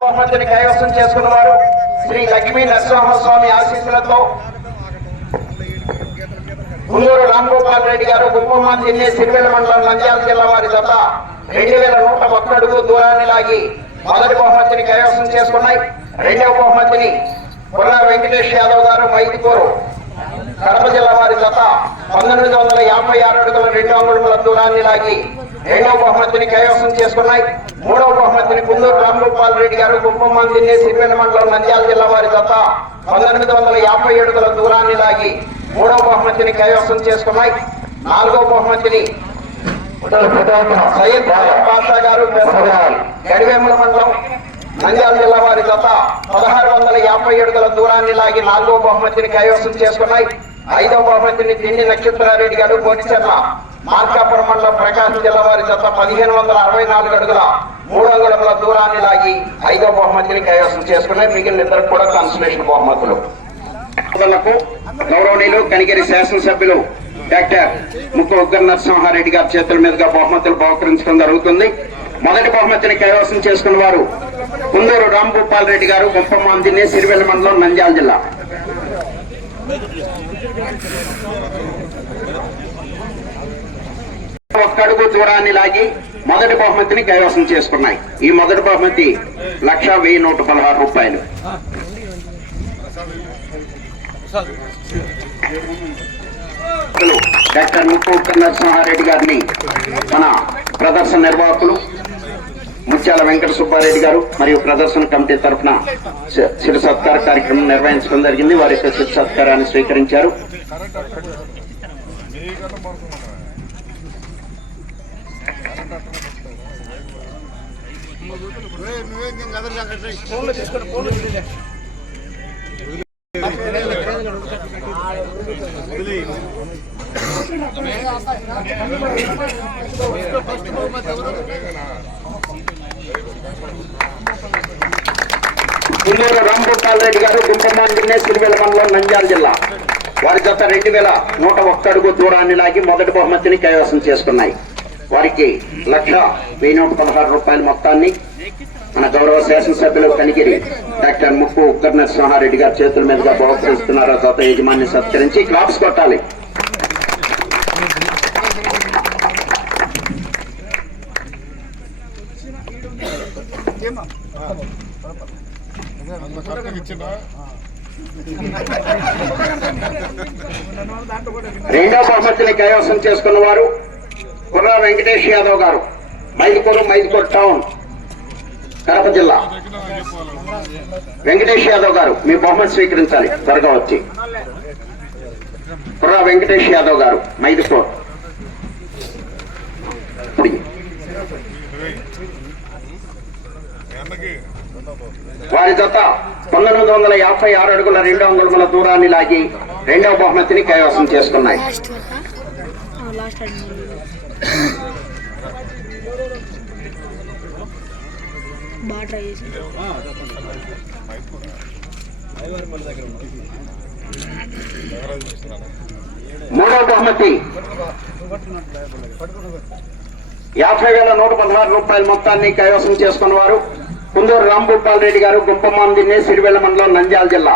బహుమతిని కైవసం చేసుకున్న వారు శ్రీ లక్ష్మీ నరసింహస్వామి ఆశీస్సులతో ముందూరు రాంగోపాల్ రెడ్డి గారు గుప్పమ్మ జిల్లా సిరివెల్ల మండలం నంద్యాల జిల్లా వారి జత రెండు వేల నూట ఒక్క అడుగు దూరాన్ని లాగి మొదటి బహుమతిని కైవసం చేసుకున్నాయి. రెండవ బహుమతిని పుల్ల వెంకటేష్ యాదవ్ గారు మైతికూరు కడప జిల్లా వారి జత పంతొమ్మిది వందల యాభై ఆరు అడుగుల రెండు అంగుళముల దూరాన్ని లాగి రెండవ బహుమతిని కైవసం చేసుకున్నాయి మూడవ బహుమతిని కుందూరు రామగోపాల్ రెడ్డి గారు గుప్పమందిని సిరివెల్ల మండలం నంద్యాల జిల్లా వారి జత. పంతొమ్మిది వందల యాభై ఏడుగుల దూరాన్ని లాగి మూడవ బహుమతిని కైవసం చేసుకున్నాయి నాలుగవ బహుమతిని సయ్యద్ పాషా గారు గడివేముల మండలం నంద్యాల జిల్లా వారి జత. పదహారు వందల యాభై ఏడుగుల దూరాన్ని లాగి నాలుగో బహుమతిని కైవసం చేసుకున్నాయి ఐదవ బహుమతిని తిండి నక్షత్రారెడ్డి గారు కోటిచెర్ల మార్కాపురం మండలం ప్రకాశం జిల్లా వారి జత పదిహేను వందల అరవై నాలుగు అడుగుల మూడు అంగుళముల దూరాన్ని లాగి ఐదో బహుమతిని కైవసం చేసుకున్నాయి మిగిలిన ఇద్దరు కూడా కన్సలేషన్ బహుమతులు. గౌరవనీయులు కనిగిరి శాసనసభ్యులు డాక్టర్ ముక్కు ఉగ్గర నరసింహారెడ్డి గారి చేతుల మీదుగా బహుమతులు బహుకరించడం జరుగుతుంది. మొదటి బహుమతిని కైవసం చేసుకున్న వారు కుందూరు రాంభూపాల్ రెడ్డి గారు గుంపమాందిని సిరివెల్ల మండలం నంద్యాల జిల్లా. ఒక్కడుగు దూరాన్ని లాగి మొదటి బహుమతిని కైవసం చేసుకున్నాయి. ఈ మొదటి బహుమతి లక్ష వెయ్యి నూట పదహారు రూపాయలు. డాక్టర్ ముప్పు నరసింహారెడ్డి గారిని మన ప్రదర్శన నిర్వాహకులు ముత్యాల వెంకట సుబ్బారెడ్డి గారు మరియు ప్రదర్శన కమిటీ తరఫున శిరు సత్కార కార్యక్రమం నిర్వహించడం జరిగింది. వారి యొక్క శిరు సత్కారాన్ని స్వీకరించారు. పుల్లూరు రాంగోపాల్ రెడ్డి గారు గుంటమాండినే సిరివేల మండలం నంద్యాల జిల్లా. వారి జత రెండు వేల నూట ఒక్క అడుగు దూరాన్ని లాగి మొదటి బహుమతిని కైవసం చేసుకున్నాయి. వారికి లక్ష వెయ్యి నూట పదహారు రూపాయల మొత్తాన్ని మన గౌరవ శాసనసభ్యులు కనిగిరి డాక్టర్ ముప్పు ఉక్కర్ నరసింహారెడ్డి గారి చేతుల మీదుగా బహుకరిస్తున్నారు. ఆ యజమాన్ని సత్కరించి క్లాప్స్ కొట్టాలి. రెండో బహుమతిని కైవసం చేసుకున్న వారు కుర్రా వెంకటేష్ యాదవ్ గారు. మైదుకూరు మైదుకూరు టౌన్ కడప జిల్లా. వెంకటేష్ యాదవ్ గారు మీ బహుమతి స్వీకరించాలి త్వరగా వచ్చి. కుర్ర వెంకటేష్ యాదవ్ గారు మైదుకూరు. వారి జత పంతొమ్మిది వందల యాభై ఆరు అడుగుల రెండు అంగుళముల దూరాన్ని లాగి రెండవ బహుమతిని కైవసం చేసుకున్నాయి. బాగా ట్రై చేసి. మూడవ బహుమతి. యాభై వేల నూట పదహారు రూపాయల మొత్తాన్ని కైవసం చేసుకున్న వారు కుందూరు రాంభూపాల్ రెడ్డి గారు గుంపమాందిని సిరివెల్ల మండలం నంద్యాల జిల్లా.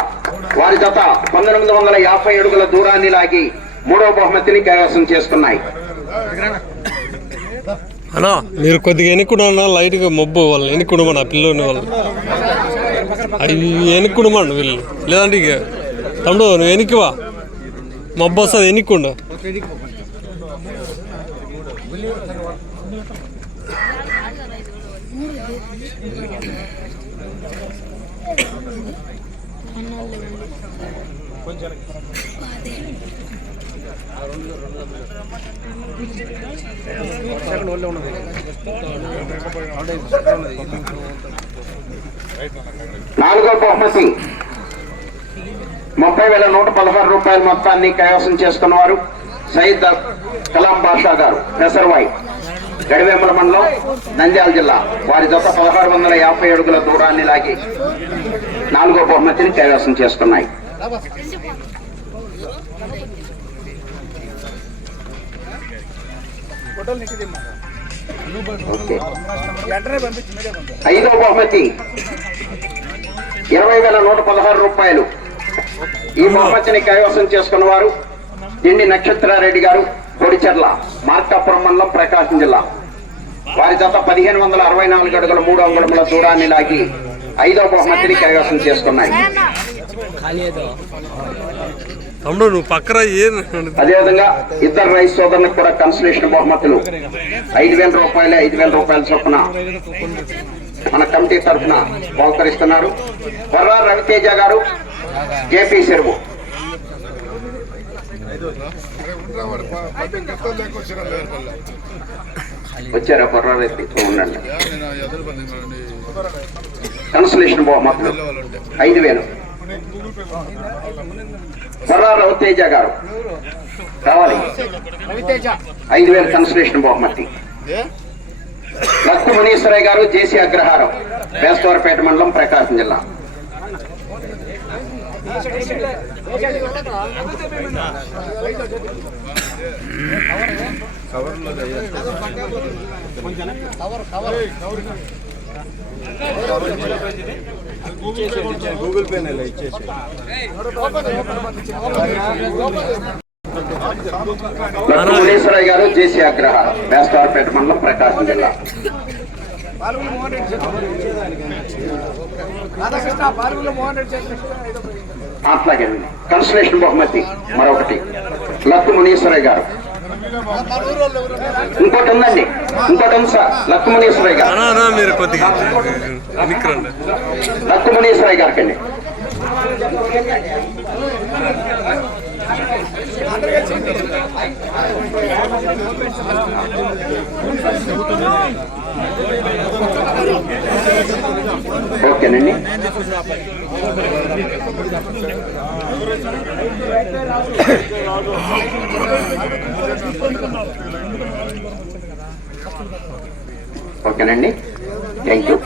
వారి జత పంతొమ్మిది వందల యాభై అడుగుల దూరాన్ని లాగి మూడవ బహుమతిని కైవసం చేసుకున్నాయి. అన్నా మీరు కొద్దిగా ఎన్నుకున్నా లైట్గా మబ్బు వాళ్ళు ఆ పిల్లని వాళ్ళు అవి ఎన్నుకుడమన్న వీళ్ళు. లేదంటే ఇక తమ్ముడు నువ్వు ఎన్నికివా మబ్బు వస్తుంది ఎన్నికుండా నాలుగో బహుమతి. ముప్పై వేల నూట పదహారు రూపాయల మొత్తాన్ని కైవసం చేసుకున్న వారు సయ్యద్ కలాం బాషా గారు పెసర్వాయి గడివేముల మండలం నంద్యాల జిల్లా. వారి జత పదహారు వందల యాభై అడుగుల దూరాన్ని లాగి నాలుగో బహుమతిని కైవసం చేసుకున్నాయి ఐదో బహుమతి. ఇరవై వేల నూట పదహారు రూపాయలు. ఈ బహుమతిని కైవసం చేసుకున్న వారు దిండి నక్షత్రారెడ్డి గారు కొడిచెర్ల మార్కాపురం మండలం ప్రకాశం జిల్లా. వారి జత పదిహేను వందల అరవై నాలుగు అడుగుల మూడు అంగుళముల దూరాన్ని లాగి ఐదవ బహుమతిని కైవసం చేసుకున్నాయి. తమ్ముడు నువ్వు పక్కన అదేవిధంగా ఇద్దరు రైతు సోదరులకు కూడా కన్సలేషన్ బహుమతులు. ఐదు వేల రూపాయలు ఐదు వేల రూపాయల చొప్పున మన కమిటీ తరఫున బహుకరిస్తున్నారు. వర్రా రవితేజ గారు జేపీ చెరువు వచ్చారా బొర్రా రెడ్డి? ఉండండి. కన్సలేషన్ బహుమతులు. ఐదు వేలు. బొర్రా రవితేజ గారు. కావాలి. ఐదు వేలు కన్సలేషన్ బహుమతి. లక్కు మునీశ్వరయ్య గారు జేసీ అగ్రహారం బేస్తవారపేట మండలం ప్రకాశం జిల్లా. లక్కు మునీశ్వరయ్య గారు జేసీ అగ్రహారం బేస్తవారపేట మండలం ప్రకాశం జిల్లా. అట్లాగే కన్సలేషన్ బహుమతి మరొకటి. లక్కు మునీశ్వరయ్య గారు. ఇంకోటి ఉందండి. ఇంకోటి ఉంది సార్ లక్కు మునీశ్వరయ్య గారు మీరు కొద్దిగా మునీశ్వరయ్య గారికి అండి ఓకేనండి. ఓకేనండి. Thank you